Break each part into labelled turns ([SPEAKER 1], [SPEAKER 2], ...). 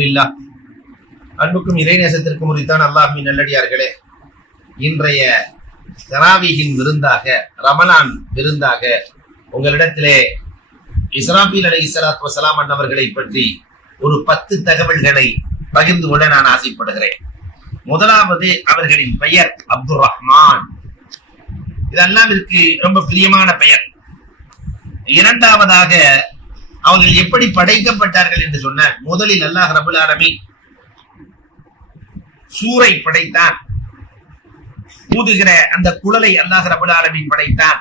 [SPEAKER 1] அல்ஹம்துலில்லா அன்புக்கும் இறைநேசத்திற்கும் உரித்தான் அல்லாஹின் நல்லடியார்களே. இன்றைய தராவீகின் விருந்தாக ரமலான் விருந்தாக உங்களிடத்திலே இஸ்ராபீல் அலை இஸ்லாத் வசலாம் அண்ணவர்களை பற்றி ஒரு பத்து தகவல்களை பகிர்ந்து கொள்ள நான் ஆசைப்படுகிறேன். முதலாவது அவர்களின் பெயர் அப்துல் ரஹ்மான் இது அல்லாவிற்கு ரொம்ப பிரியமான பெயர். இரண்டாவதாக அவர்கள் எப்படி படைக்கப்பட்டார்கள் என்று சொன்ன முதலில் அல்லாஹ் ரபுல் ஆலமீன் சூரை படைத்தான். ஊதுகிற அந்த குழலை அல்லாஹ் ரபுல் ஆலமீன் படைத்தான்.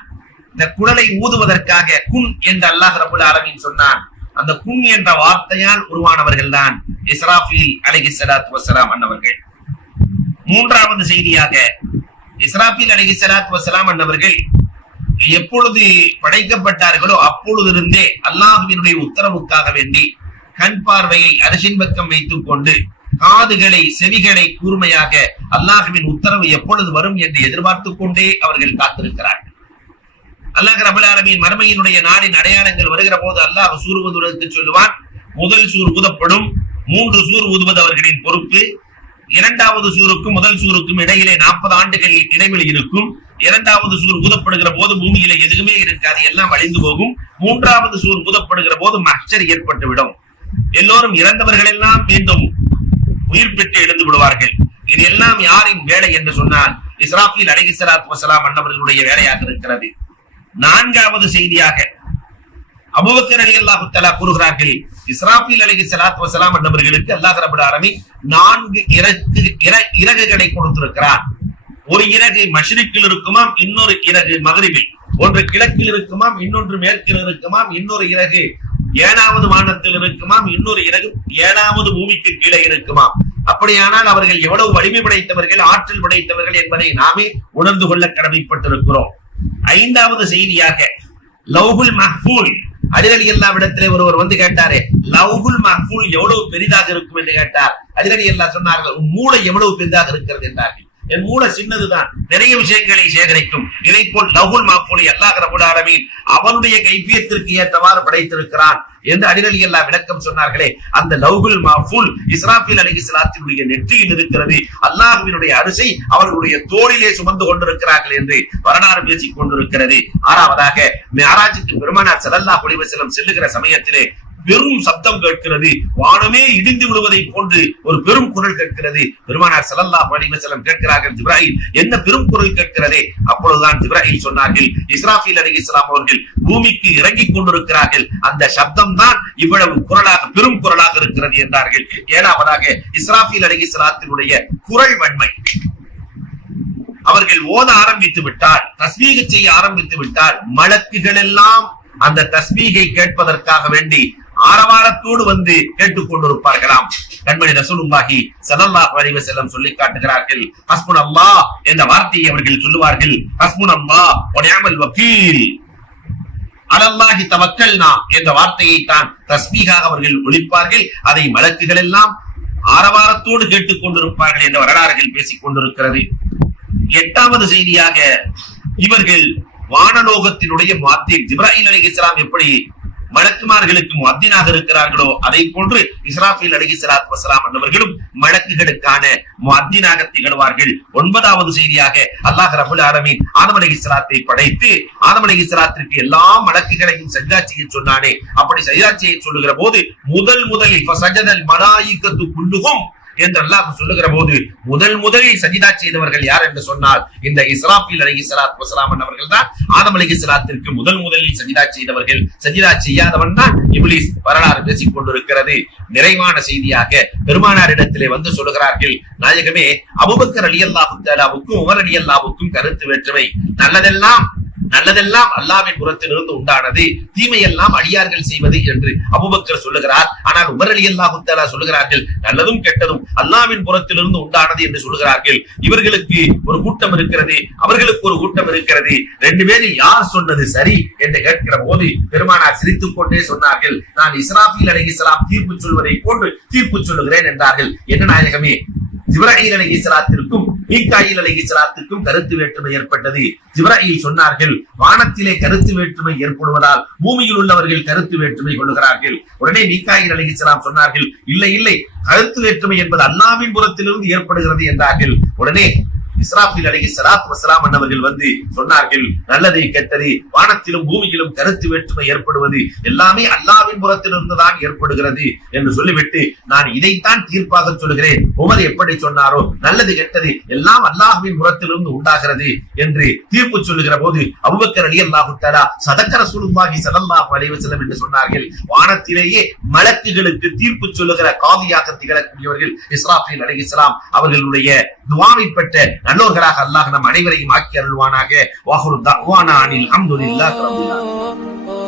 [SPEAKER 1] இந்த குழலை ஊதுவதற்காக குன் என்று அல்லாஹ் ரபுல் ஆலமீன் சொன்னான். அந்த குன் என்ற வார்த்தையால் உருவானவர்கள் தான் இஸ்ராஃபில் அலஹி சலாத் வசலாம் அன்னவர்கள். மூன்றாவது செய்தியாக இஸ்ராஃபில் அலஹி சலாத் வசலாம் அன்னவர்கள் எப்பொழுது படைக்கப்பட்டார்களோ அப்பொழுதிருந்தே அல்லாஹுவினுடைய உத்தரவுக்காக வேண்டி கண் பார்வையை அரசின் பக்கம் வைத்துக் கொண்டு காதுகளை செவிகளை கூர்மையாக அல்லாஹுவின் உத்தரவு எப்பொழுது வரும் என்று எதிர்பார்த்துக் கொண்டே அவர்கள் காத்திருக்கிறார்கள். அல்லாஹ் ரபுல் ஆலமீன் மறுமையினுடைய நாடின் அடையாளங்கள் வருகிற போது அல்லாஹ் சூர் ஊதுவதற்கு சொல்லுவான் முதல் சூர் ஊதப்படும் மூன்று சூர் ஊதுவது அவர்களின் பொறுப்பு இரண்டாவது சூருக்கும் முதல் சூருக்கும் இடையிலே நாற்பது ஆண்டுகள் இடைவெளி இருக்கும். இரண்டாவது சூர் ஊதப்படுகிற போது பூமியில எதுவுமே இருக்காது எல்லாம் அழிந்து போகும். மூன்றாவது சூர் ஊதப்படுகிற போது மச்சர் ஏற்பட்டுவிடும். எல்லோரும் இறந்தவர்கள் எல்லாம் மீண்டும் உயிர் பெற்று எழுந்து விடுவார்கள். இது எல்லாம் யாரின் வேலை என்று சொன்னால் இஸ்ராஃபில் அலகி சலாத் வசலாம் அண்ணவர்களுடைய வேலையாக இருக்கிறது. நான்காவது செய்தியாக அபுபக்கர் அலி அல்லாஹு தலா கூறுகிறார்கள் இஸ்ராஃபில் அலகி சலாத் வசலாம் அன்னவர்களுக்கு அல்லாஹ் ரபுல் ஆலமி நான்கு இறகு இற- இறகுகளை கொடுத்திருக்கிறார். ஒரு இறகு மஷ்ரிக்கில் இருக்குமாம் இன்னொரு இறகு மகரிபில். ஒன்று கிழக்கில் இருக்குமாம் இன்னொன்று மேற்கில் இருக்குமாம் இன்னொரு இறகு ஏழாவது வானத்தில் இருக்குமாம் இன்னொரு இறகு ஏழாவது பூமிக்கு கீழே இருக்குமாம். அப்படியானால் அவர்கள் எவ்வளவு வலிமை படைத்தவர்கள் ஆற்றல் படைத்தவர்கள் என்பதை நாமே உணர்ந்து கொள்ள கடமைப்பட்டிருக்கிறோம். ஐந்தாவது செய்தியாக லவ்ஹுல் மஹ்பூல் அதிரலி எல்லா இடத்திலே ஒருவர் வந்து கேட்டாரே லவ்ஹுல் மஹ்பூல் எவ்வளவு பெரிதாக இருக்கும்? என்று கேட்டார். அதிரலி எல்லா சொன்னார்கள் உன் மூளை எவ்வளவு பெரிதாக இருக்கிறது? என்றார்கள். என் மூளை சின்னதுதான் நிறைய விஷயங்களை சேகரிக்கும். இதை போல் லவுல் மஹ்பூலை அல்லாஹ் ரபுல் ஆலமீன் அவனுடைய கைப்பியத்திற்கு ஏற்றவாறு படைத்திருக்கிறான். என்று அடிநலி எல்லா விளக்கம் சொன்னார்களே அந்த லவ்குல் மாஃபுல் இஸ்ராஃபில் அலி இஸ்லாத்தினுடைய நெற்றியில் இருக்கிறது. அல்லாஹுவினுடைய அரிசை அவர்களுடைய தோளிலே சுமந்து கொண்டிருக்கிறார்கள் என்று வரலாறு பேசிக் கொண்டிருக்கிறது. ஆறாவதாக மேராஜுக்கு பெருமானார் ஸல்லல்லாஹு அலைஹி செல்லுகிற சமயத்திலே பெரும் சப்தம் கேட்கிறது. வானமே இடிந்து விடுவதை போன்று ஒரு பெரும் குரல் கேட்கிறது. பெருமானார் ஸல்லல்லாஹு அலைஹி கேட்கிறார்கள் ஜிப்ராஹிம் என்ன பெரும் குரல் கேட்கிறதே? அப்பொழுதுதான் ஜிப்ராஹிம் சொன்னார்கள் இஸ்ராஃபில் அலி இஸ்லாம் அவர்கள் பூமிக்கு இறங்கி கொண்டிருக்கிறார்கள். அந்த சப்தம் தான் இவ்வளவு குரலாக பெரும் குரலாக இருக்கிறது என்றார்கள். ஏழாவதாக இஸ்ராஃபில் அலி இஸ்லாத்தினுடைய குரல் வன்மை. அவர்கள் ஓத ஆரம்பித்து விட்டால் தஸ்மீக செய்ய ஆரம்பித்து விட்டால் மலக்குகள் எல்லாம் அந்த தஸ்மீகை கேட்பதற்காக வேண்டி ஆரவாரத்தோடு வந்து கேட்டுக் கொண்டிருப்பார்களாம் கண்மணி ரசூலுல்லாஹி ஸல்லல்லாஹு அலைஹி வஸல்லம் சொல்லி காட்டுகிறார்கள் ஹஸ்புன் அல்லாஹ் என்ற வார்த்தையை அவர்கள் சொல்லுவார்கள் ஹஸ்புன் அல்லாஹ் வ நிஅமல் வக்கீல் அலல்லாஹி தவக்கல்னா என்ற வார்த்தையை தான் தஸ்மீகாக அவர்கள் ஒழிப்பார்கள். அதை மலக்குகள் எல்லாம் ஆரவாரத்தோடு கேட்டுக் கொண்டிருப்பார்கள் என்ற வரலாறுகள் பேசிக் கொண்டிருக்கிறது. எட்டாவது செய்தியாக இவர்கள் வானலோகத்தினுடைய மாத்தி ஜிப்ராஹிம் அலைஹிஸ்ஸலாம் எப்படி மலக்குமார்களுக்கு முஅத்தினாக இருக்கிறார்களோ அதை போன்று இஸ்ராஃபில் அலகி சலாத் வசலாம் என்பவர்களும் மலக்குகளுக்கான முஅத்தினாக திகழ்வார்கள். ஒன்பதாவது செய்தியாக அல்லாஹ் ரபுல் ஆலமின் ஆதம் அலைஹிஸ்ஸலாத்தை படைத்து ஆதம் அலைஹிஸ்ஸலாத்திற்கு எல்லா மலக்குகளையும் சஜ்ஜா சொன்னானே. அப்படி சஜ்ஜா சொல்லுகிற போது முதல் முதலில் ஃபசஜதல் மலாயிகத்து குல்லுகும் என்று அல்லாஹ் சொல்லுகிற போது முதல் முதலில் சஜிதா செய்தவர்கள் யார் என்று சொன்னால் இந்த இஸ்ராஃபில் அலஹி சலாத் வசலாம் அவர்கள் தான். ஆதம் அலஹி சலாத்திற்கு முதல் முதலில் சஜிதா செய்தவர்கள் சஜிதா செய்யாதவன் தான் இப்லீஸ் வரலாறு பேசிக் கொண்டிருக்கிறது. நிறைவான செய்தியாக பெருமானாரிடத்திலே வந்து சொல்லுகிறார்கள் நாயகமே அபுபக்கர் அலி அல்லாஹுக்கும் உமர் அலி அல்லாவுக்கும் கருத்து வேற்றுமை. நல்லதெல்லாம் நல்லதெல்லாம் அல்லாவின் புறத்திலிருந்து உண்டானது தீமையெல்லாம் அடியார்கள் செய்வது என்று அபுபக்கர் சொல்லுகிறார். ஆனால் உமர் அலி அல்லாஹுத்தாலா சொல்லுகிறார்கள் நல்லதும் கெட்டதும் அல்லாவின் புறத்திலிருந்து உண்டானது என்று சொல்லுகிறார்கள். இவர்களுக்கு ஒரு கூட்டம் இருக்கிறது அவர்களுக்கு ஒரு கூட்டம் இருக்கிறது. ரெண்டு பேரும் யார் சொன்னது சரி என்று கேட்கிற போது பெருமானார் சிரித்துக் கொண்டே சொன்னார்கள் நான் இஸ்ராஃபில் அலைஹிஸ்ஸலாம் தீர்ப்பு சொல்வதை போன்று தீர்ப்பு சொல்லுகிறேன் என்றார்கள். என்ன நாயகமே ஜிப்ராஹில் அலி இஸ்லாத்திற்கும் மீக்காயில் அலி இஸ்லாத்திற்கும் கருத்து வேற்றுமை ஏற்பட்டது. ஜிப்ராஹில் சொன்னார்கள் வானத்திலே கருத்து வேற்றுமை ஏற்படுவதால் பூமியில் உள்ளவர்கள் கருத்து வேற்றுமை கொள்ளுகிறார்கள். உடனே மீக்காயில் அலி இஸ்லாம் சொன்னார்கள் இல்லை இல்லை கருத்து வேற்றுமை என்பது அல்லாவின் புறத்திலிருந்து ஏற்படுகிறது என்றார்கள். உடனே இஸ்ராஃபில் அலைஹி சலாத் வசலாம் அன்னவர்கள் வந்து சொன்னார்கள் நல்லதை கெட்டதை வானத்திலும் பூமியிலும் கருத்து வேற்றுமை ஏற்படுவது எல்லாமே அல்லாவின் புறத்திலிருந்து தான் ஏற்படுகிறது என்று சொல்லிவிட்டு நான் இதைத்தான் தீர்ப்பாக சொல்கிறேன் உமர் எப்படி சொன்னாரோ நல்லது கெட்டது எல்லாம் அல்லாஹுவின் புறத்திலிருந்து உண்டாகிறது என்று தீர்ப்பு சொல்லுகிற போது அபூபக்கர் ரலியல்லாஹு தஆலா சதக்கர சுலுமாகி ஸல்லல்லாஹு அலைஹி செல்லம் என்று சொன்னார்கள். வானத்திலேயே மலக்குகளுக்கு தீர்ப்பு சொல்லுகிற காதியாக திகழக்கூடியவர்கள் இஸ்ராஃபில் அலைஹிஸ்ஸலாம் அவர்களுடைய துவாவை பெற்ற நல்லோர்களாக அல்லாஹ் நம் அனைவரையும் ஆக்கி அருள்வானாக. வாகுரு தஅவானா அனில் அல்ஹம்துலில்லாஹி ரப்பில்